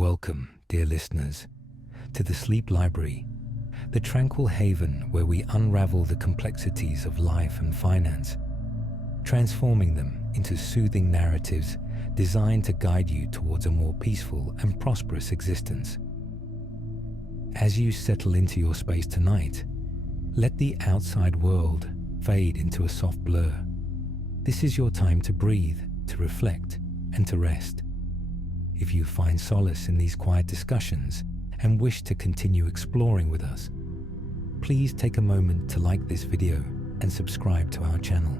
Welcome, dear listeners, to the Sleep Library, the tranquil haven where we unravel the complexities of life and finance, transforming them into soothing narratives designed to guide you towards a more peaceful and prosperous existence. As you settle into your space tonight, let the outside world fade into a soft blur. This is your time to breathe, to reflect, and to rest. If you find solace in these quiet discussions and wish to continue exploring with us, please take a moment to like this video and subscribe to our channel.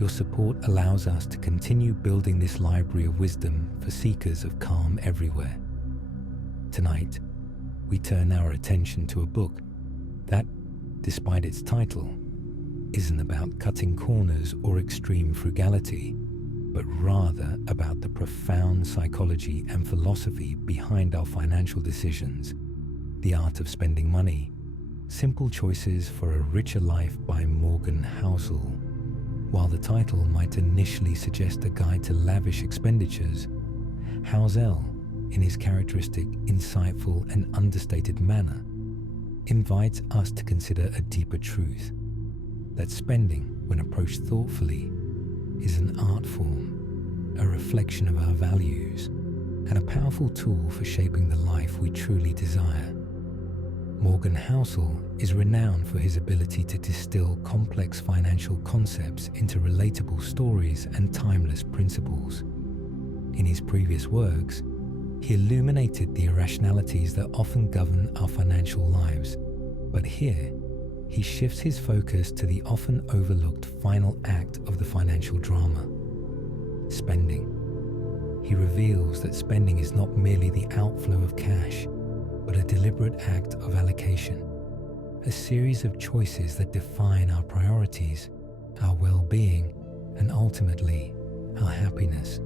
Your support allows us to continue building this library of wisdom for seekers of calm everywhere. Tonight, we turn our attention to a book that, despite its title, isn't about cutting corners or extreme frugality, but rather about the profound psychology and philosophy behind our financial decisions. The Art of Spending Money: Simple Choices for a Richer Life by Morgan Housel. While the title might initially suggest a guide to lavish expenditures, Housel, in his characteristic, insightful, and understated manner, invites us to consider a deeper truth: that spending, when approached thoughtfully, is an art form, a reflection of our values, and a powerful tool for shaping the life we truly desire. Morgan Housel is renowned for his ability to distill complex financial concepts into relatable stories and timeless principles. In his previous works, he illuminated the irrationalities that often govern our financial lives, but here, he shifts his focus to the often overlooked final act of the financial drama: spending. He reveals that spending is not merely the outflow of cash, but a deliberate act of allocation, a series of choices that define our priorities, our well-being, and ultimately, our happiness.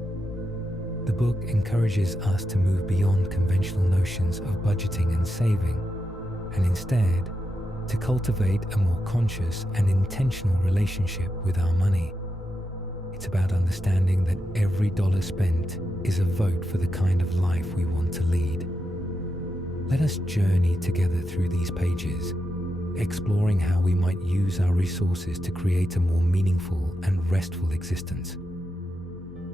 The book encourages us to move beyond conventional notions of budgeting and saving, and instead, to cultivate a more conscious and intentional relationship with our money. It's about understanding that every dollar spent is a vote for the kind of life we want to lead. Let us journey together through these pages, exploring how we might use our resources to create a more meaningful and restful existence.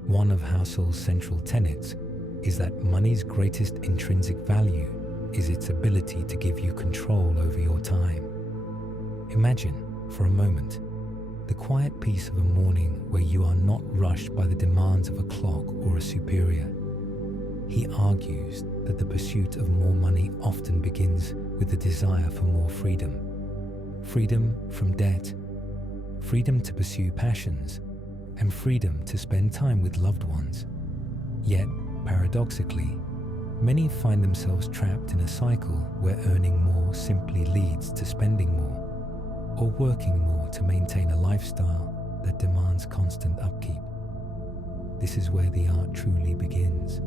One of Housel's central tenets is that money's greatest intrinsic value is its ability to give you control over your time. Imagine, for a moment, the quiet peace of a morning where you are not rushed by the demands of a clock or a superior. He argues that the pursuit of more money often begins with the desire for more freedom. Freedom from debt, freedom to pursue passions, and freedom to spend time with loved ones. Yet, paradoxically, many find themselves trapped in a cycle where earning more simply leads to spending more, or working more to maintain a lifestyle that demands constant upkeep. This is where the art truly begins.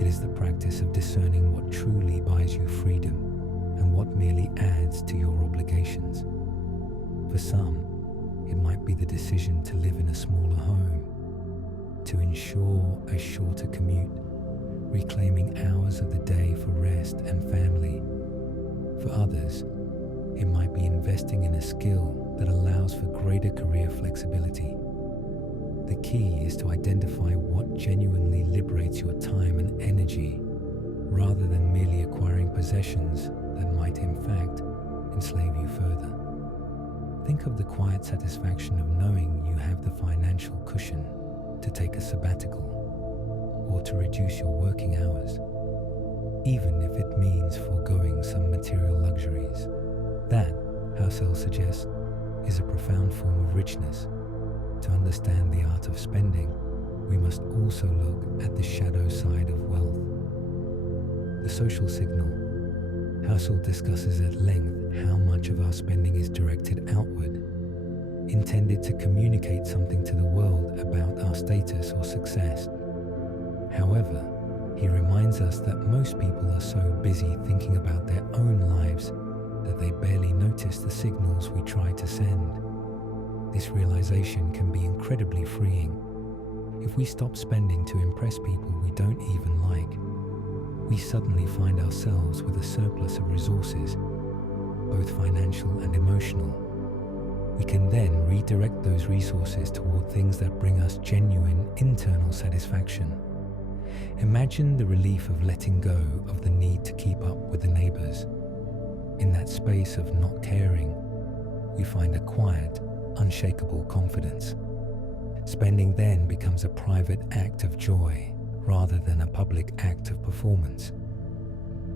It is the practice of discerning what truly buys you freedom and what merely adds to your obligations. For some, it might be the decision to live in a smaller home, to ensure a shorter commute, reclaiming hours of the day for rest and family. For others, it might be investing in a skill that allows for greater career flexibility. The key is to identify what genuinely liberates your time and energy, rather than merely acquiring possessions that might, in fact, enslave you further. Think of the quiet satisfaction of knowing you have the financial cushion to take a sabbatical, or to reduce your working hours, even if it means foregoing some material luxuries. That, Housel suggests, is a profound form of richness. To understand the art of spending, we must also look at the shadow side of wealth. The social signal. Housel discusses at length how much of our spending is directed outward, intended to communicate something to the world about our status or success. However, he reminds us that most people are so busy thinking about their own lives that they barely notice the signals we try to send. This realization can be incredibly freeing. If we stop spending to impress people we don't even like, we suddenly find ourselves with a surplus of resources, both financial and emotional. We can then redirect those resources toward things that bring us genuine internal satisfaction. Imagine the relief of letting go of the need to keep up with the neighbors. In that space of not caring, we find a quiet, unshakable confidence. Spending then becomes a private act of joy rather than a public act of performance.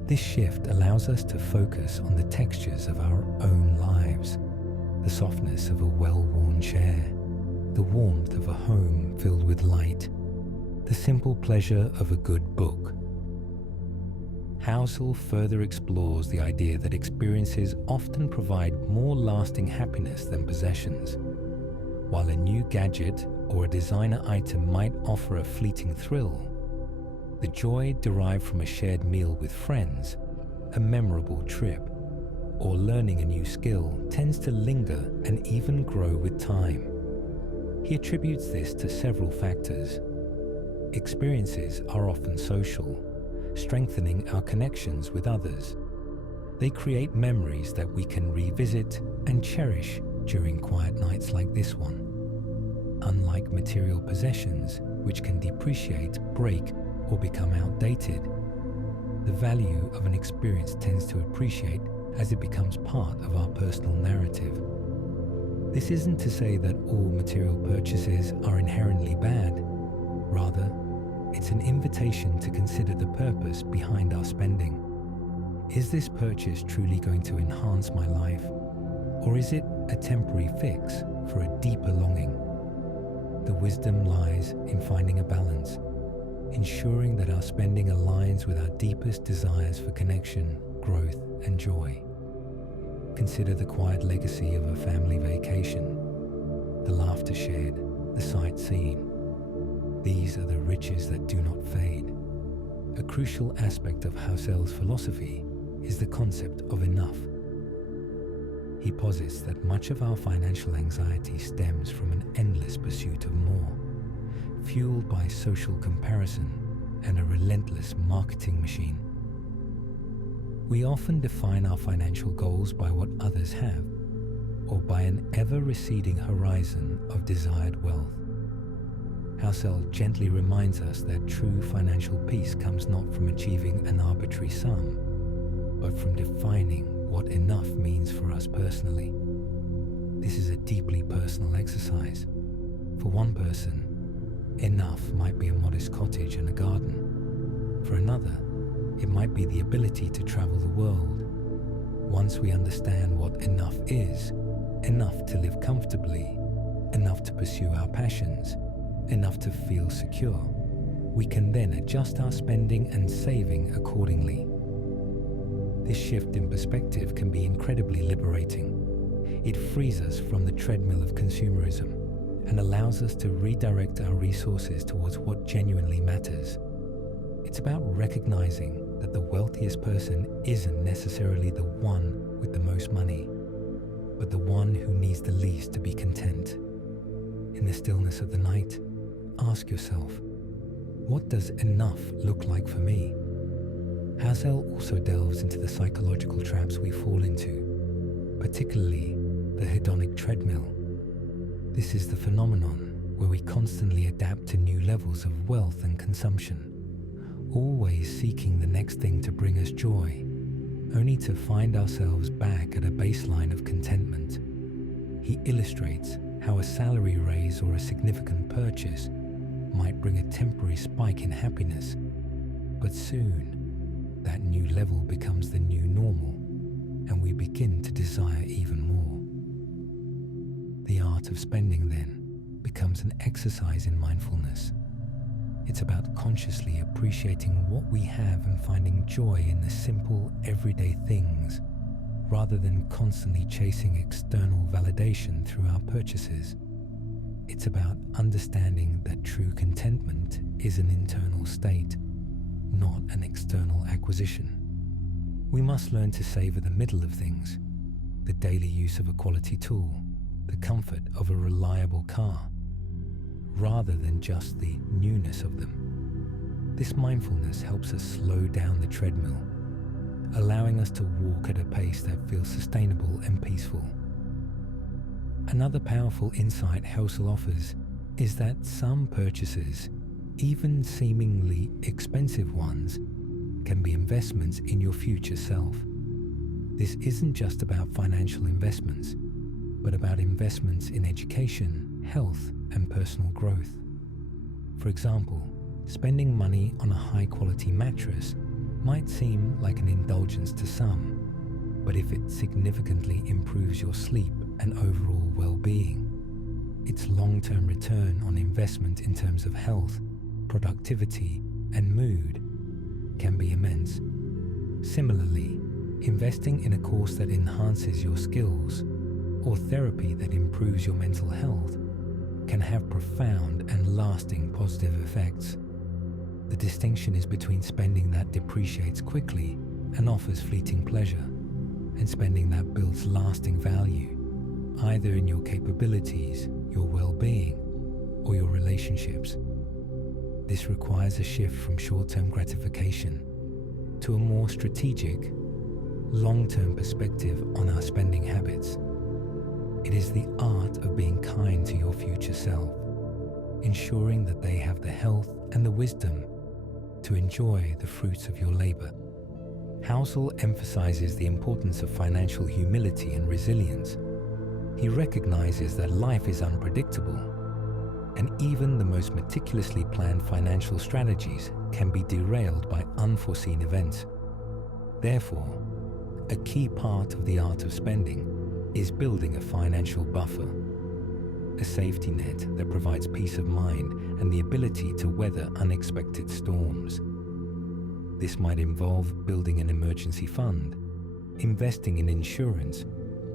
This shift allows us to focus on the textures of our own lives, the softness of a well-worn chair, the warmth of a home filled with light, the simple pleasure of a good book. Housel further explores the idea that experiences often provide more lasting happiness than possessions. While a new gadget or a designer item might offer a fleeting thrill, the joy derived from a shared meal with friends, a memorable trip, or learning a new skill tends to linger and even grow with time. He attributes this to several factors. Experiences are often social, strengthening our connections with others. They create memories that we can revisit and cherish during quiet nights like this one. Unlike material possessions, which can depreciate, break, or become outdated, the value of an experience tends to appreciate as it becomes part of our personal narrative. This isn't to say that all material purchases are inherently bad. Rather, it's an invitation to consider the purpose behind our spending. Is this purchase truly going to enhance my life? Or is it a temporary fix for a deeper longing? The wisdom lies in finding a balance, ensuring that our spending aligns with our deepest desires for connection, growth, and joy. Consider the quiet legacy of a family vacation, the laughter shared, the sightseeing. These are the riches that do not fade. A crucial aspect of Housel's philosophy is the concept of enough. He posits that much of our financial anxiety stems from an endless pursuit of more, fueled by social comparison and a relentless marketing machine. We often define our financial goals by what others have, or by an ever-receding horizon of desired wealth. Housel gently reminds us that true financial peace comes not from achieving an arbitrary sum, but from defining what enough means for us personally. This is a deeply personal exercise. For one person, enough might be a modest cottage and a garden. For another, it might be the ability to travel the world. Once we understand what enough is, enough to live comfortably, enough to pursue our passions, enough to feel secure, we can then adjust our spending and saving accordingly. This shift in perspective can be incredibly liberating. It frees us from the treadmill of consumerism and allows us to redirect our resources towards what genuinely matters. It's about recognizing that the wealthiest person isn't necessarily the one with the most money, but the one who needs the least to be content. In the stillness of the night, ask yourself, what does enough look like for me? Housel also delves into the psychological traps we fall into, particularly the hedonic treadmill. This is the phenomenon where we constantly adapt to new levels of wealth and consumption, always seeking the next thing to bring us joy, only to find ourselves back at a baseline of contentment. He illustrates how a salary raise or a significant purchase might bring a temporary spike in happiness, but soon that new level becomes the new normal, and we begin to desire even more. The art of spending, then, becomes an exercise in mindfulness. It's about consciously appreciating what we have and finding joy in the simple, everyday things, rather than constantly chasing external validation through our purchases. It's about understanding that true contentment is an internal state, not an external acquisition. We must learn to savor the middle of things, the daily use of a quality tool, the comfort of a reliable car, rather than just the newness of them. This mindfulness helps us slow down the treadmill, allowing us to walk at a pace that feels sustainable and peaceful. Another powerful insight Housel offers is that some purchases, even seemingly expensive ones, can be investments in your future self. This isn't just about financial investments, but about investments in education, health, and personal growth. For example, spending money on a high-quality mattress might seem like an indulgence to some, but if it significantly improves your sleep and overall well-being, its long-term return on investment in terms of health, productivity, and mood can be immense. Similarly, investing in a course that enhances your skills or therapy that improves your mental health can have profound and lasting positive effects. The distinction is between spending that depreciates quickly and offers fleeting pleasure, and spending that builds lasting value, either in your capabilities, your well-being, or your relationships. This requires a shift from short-term gratification to a more strategic, long-term perspective on our spending habits. It is the art of being kind to your future self, ensuring that they have the health and the wisdom to enjoy the fruits of your labor. Housel emphasizes the importance of financial humility and resilience. He recognizes that life is unpredictable, and even the most meticulously planned financial strategies can be derailed by unforeseen events. Therefore, a key part of the art of spending is building a financial buffer, a safety net that provides peace of mind and the ability to weather unexpected storms. This might involve building an emergency fund, investing in insurance,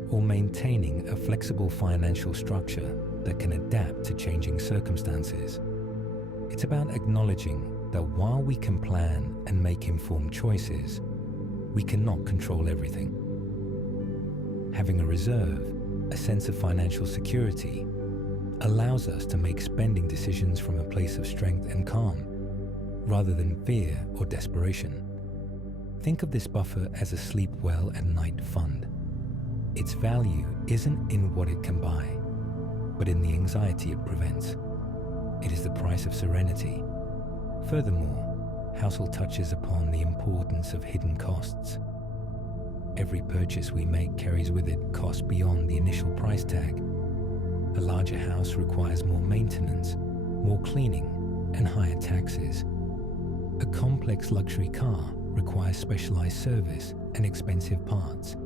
or maintaining a flexible financial structure that can adapt to changing circumstances. It's about acknowledging that while we can plan and make informed choices, we cannot control everything. Having a reserve, a sense of financial security, allows us to make spending decisions from a place of strength and calm, rather than fear or desperation. Think of this buffer as a sleep well at night fund. Its value isn't in what it can buy, but in the anxiety it prevents. It is the price of serenity. Furthermore, Housel touches upon the importance of hidden costs. Every purchase we make carries with it costs beyond the initial price tag. A larger house requires more maintenance, more cleaning, and higher taxes. A complex luxury car requires specialized service and expensive parts.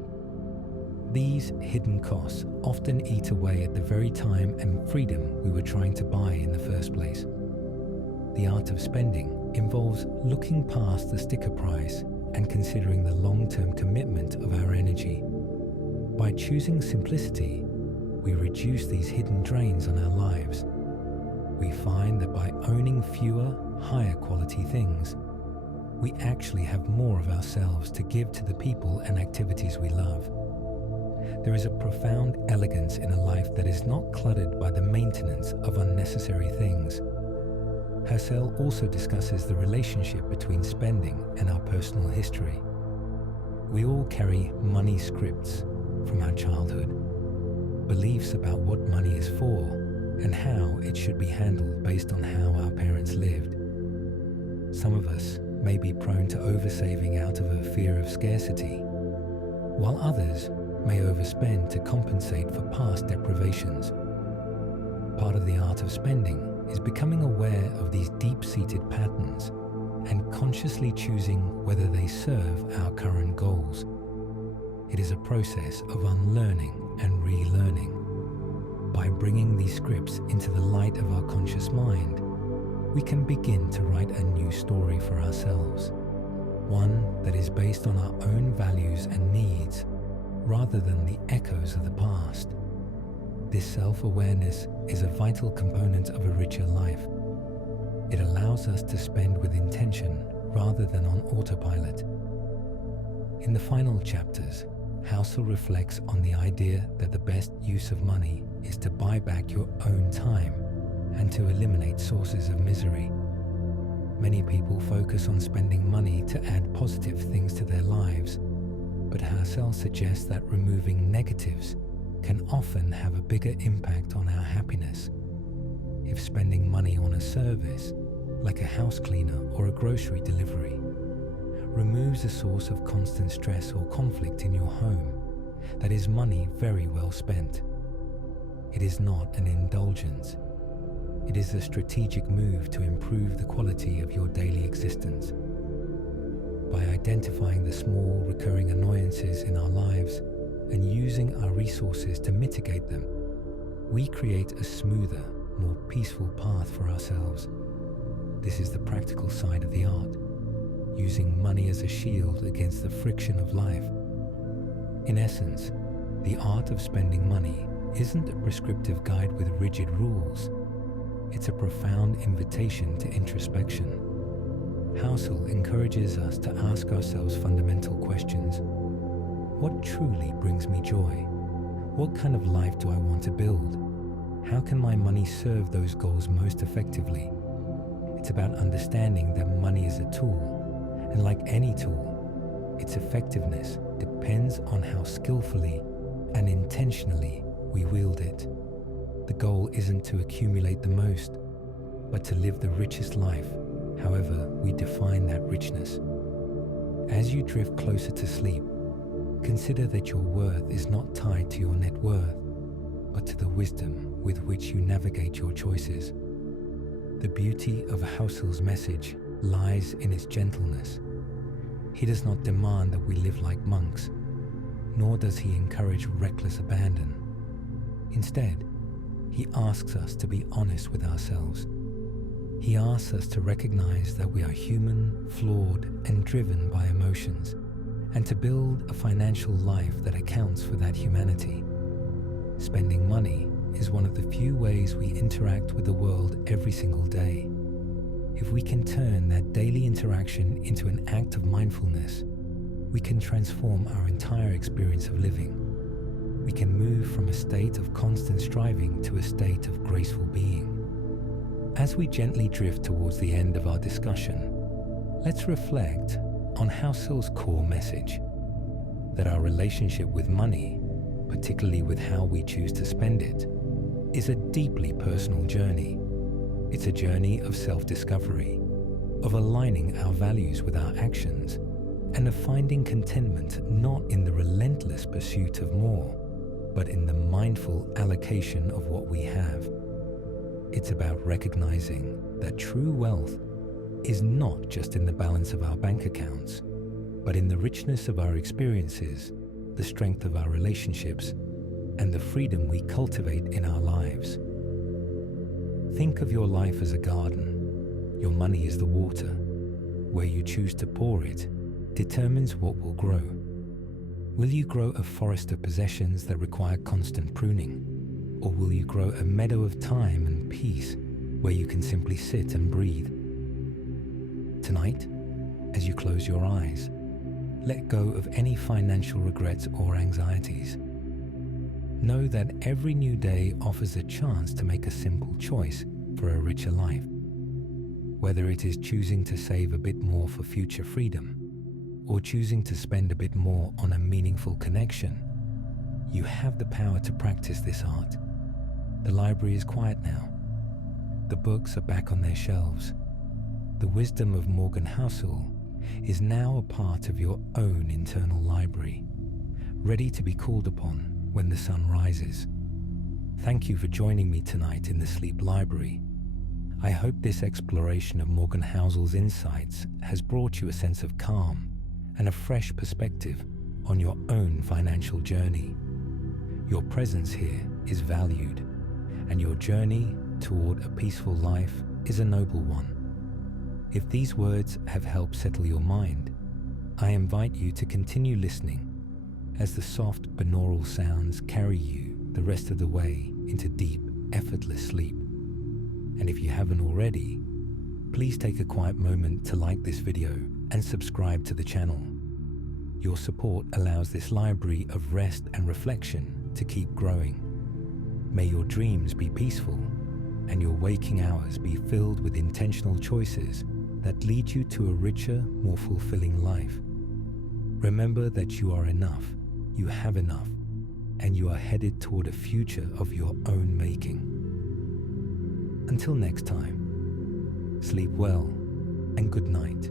These hidden costs often eat away at the very time and freedom we were trying to buy in the first place. The art of spending involves looking past the sticker price and considering the long-term commitment of our energy. By choosing simplicity, we reduce these hidden drains on our lives. We find that by owning fewer, higher quality things, we actually have more of ourselves to give to the people and activities we love. There is a profound elegance in a life that is not cluttered by the maintenance of unnecessary things. Housel also discusses the relationship between spending and our personal history. We all carry money scripts from our childhood, beliefs about what money is for and how it should be handled based on how our parents lived. Some of us may be prone to oversaving out of a fear of scarcity, while others may overspend to compensate for past deprivations. Part of the art of spending is becoming aware of these deep-seated patterns and consciously choosing whether they serve our current goals. It is a process of unlearning and relearning. By bringing these scripts into the light of our conscious mind, we can begin to write a new story for ourselves, one that is based on our own values and needs, rather than the echoes of the past. This self-awareness is a vital component of a richer life. It allows us to spend with intention rather than on autopilot. In the final chapters, Housel reflects on the idea that the best use of money is to buy back your own time and to eliminate sources of misery. Many people focus on spending money to add positive things to their lives, but Housel suggests that removing negatives can often have a bigger impact on our happiness. If spending money on a service, like a house cleaner or a grocery delivery, removes a source of constant stress or conflict in your home, that is money very well spent. It is not an indulgence. It is a strategic move to improve the quality of your daily existence. By identifying the small recurring annoyances in our lives and using our resources to mitigate them, we create a smoother, more peaceful path for ourselves. This is the practical side of the art, using money as a shield against the friction of life. In essence, the art of spending money isn't a prescriptive guide with rigid rules. It's a profound invitation to introspection. Housel encourages us to ask ourselves fundamental questions. What truly brings me joy? What kind of life do I want to build? How can my money serve those goals most effectively? It's about understanding that money is a tool, and like any tool, its effectiveness depends on how skillfully and intentionally we wield it. The goal isn't to accumulate the most, but to live the richest life, however we define that richness. As you drift closer to sleep, consider that your worth is not tied to your net worth, but to the wisdom with which you navigate your choices. The beauty of Housel's message lies in its gentleness. He does not demand that we live like monks, nor does he encourage reckless abandon. Instead, he asks us to be honest with ourselves. He asks us to recognize that we are human, flawed, and driven by emotions, and to build a financial life that accounts for that humanity. Spending money is one of the few ways we interact with the world every single day. If we can turn that daily interaction into an act of mindfulness, we can transform our entire experience of living. We can move from a state of constant striving to a state of graceful being. As we gently drift towards the end of our discussion, let's reflect on Housel's core message, that our relationship with money, particularly with how we choose to spend it, is a deeply personal journey. It's a journey of self-discovery, of aligning our values with our actions, and of finding contentment not in the relentless pursuit of more, but in the mindful allocation of what we have. It's about recognizing that true wealth is not just in the balance of our bank accounts, but in the richness of our experiences, the strength of our relationships, and the freedom we cultivate in our lives. Think of your life as a garden. Your money is the water. Where you choose to pour it determines what will grow. Will you grow a forest of possessions that require constant pruning? Or will you grow a meadow of time and peace where you can simply sit and breathe? Tonight, as you close your eyes, let go of any financial regrets or anxieties. Know that every new day offers a chance to make a simple choice for a richer life. Whether it is choosing to save a bit more for future freedom, or choosing to spend a bit more on a meaningful connection, you have the power to practice this art. The library is quiet now. The books are back on their shelves. The wisdom of Morgan Housel is now a part of your own internal library, ready to be called upon when the sun rises. Thank you for joining me tonight in the Sleep Library. I hope this exploration of Morgan Housel's insights has brought you a sense of calm and a fresh perspective on your own financial journey. Your presence here is valued, and your journey toward a peaceful life is a noble one. If these words have helped settle your mind, I invite you to continue listening as the soft binaural sounds carry you the rest of the way into deep, effortless sleep. And if you haven't already, please take a quiet moment to like this video and subscribe to the channel. Your support allows this library of rest and reflection to keep growing. May your dreams be peaceful and your waking hours be filled with intentional choices that lead you to a richer, more fulfilling life. Remember that you are enough, you have enough, and you are headed toward a future of your own making. Until next time, sleep well and good night.